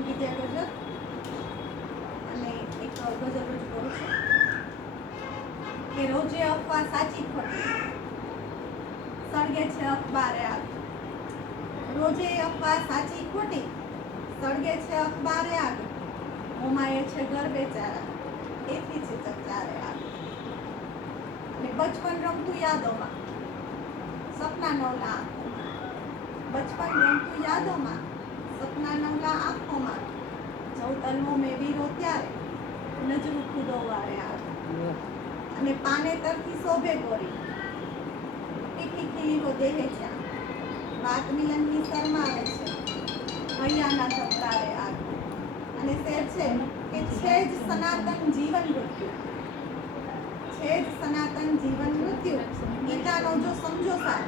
હું વિદ્યા ગજર અને એક ગજર રજૂ કરું છું કે રોજે અફવા સાચી ખોટી સળગે છે અખબારે આગ. રોજે અફવા સાચી ખોટી સળગે છે અખબારે આગ. હોમાય છે ઘર બેચારા એથી છે ચકચારે આગ. અને બચપન રમતું યાદોમાં સપના નવલા આંખોમાં. બચપન રમતું યાદોમાં સપના નવલા આંખોમાં. જવતલવો મેં વીરો ત્યારે નજરું ખુદો વારે આગ. અને પાને તરથી શોભે ગોરી તીખી ખીલીઓ દેહે જ્યાં. વાત મિલનની શરમાવે છે હૈયાના ધબકારે આગ. અને શેર છે કે છે જ સનાતન જીવન મૃત્યુ. છે જ સનાતન જીવન મૃત્યુ. ગીતાનો જો સમજો સાર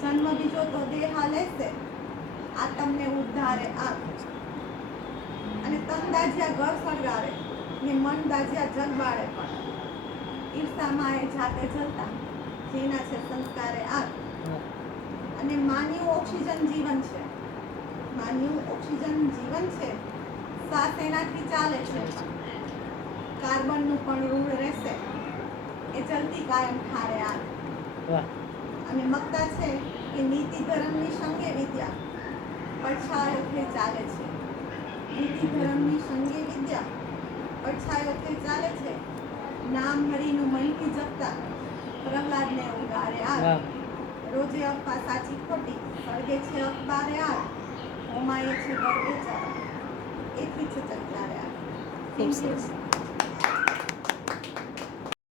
જન્મ બીજો તો દેહા લેશે આતમને ઉદ્ધારે આગ. અને તન દાજ્યા ઘર સળગાવે ને મન દાજ્યા જગ બાળે પણ. ઈર્ષામાં એ જાતે જલતા જેના છે સંસ્કારે આગ. અને માન્યું ઓક્સિજન જીવન છે. માન્યું ઓક્સિજન જીવન છે. શ્વાસ એનાથી ચાલે છે પણ કાર્બનનું પણ ઋણ રહેશે એ ચલતી કાયમ ઠારે આગ. અને મક્તા છે કે નીતિ ધર્મની સંગે વિદ્યા પડછાયોથી ચાલે છે. નીતિ ધર્મની સંગે વિદ્યા પડછાયોથી ચાલે છે. નામ હરિનું મનથી જપતા પ્રહલાદને ઉગારે આગ. રોજે અફવા સાચી ખોટી સળગે છે અખબારે આગ. હોમાય છે ઘર બેચારા એથી છે ચકચારે આગ. ખૂબ સરસ.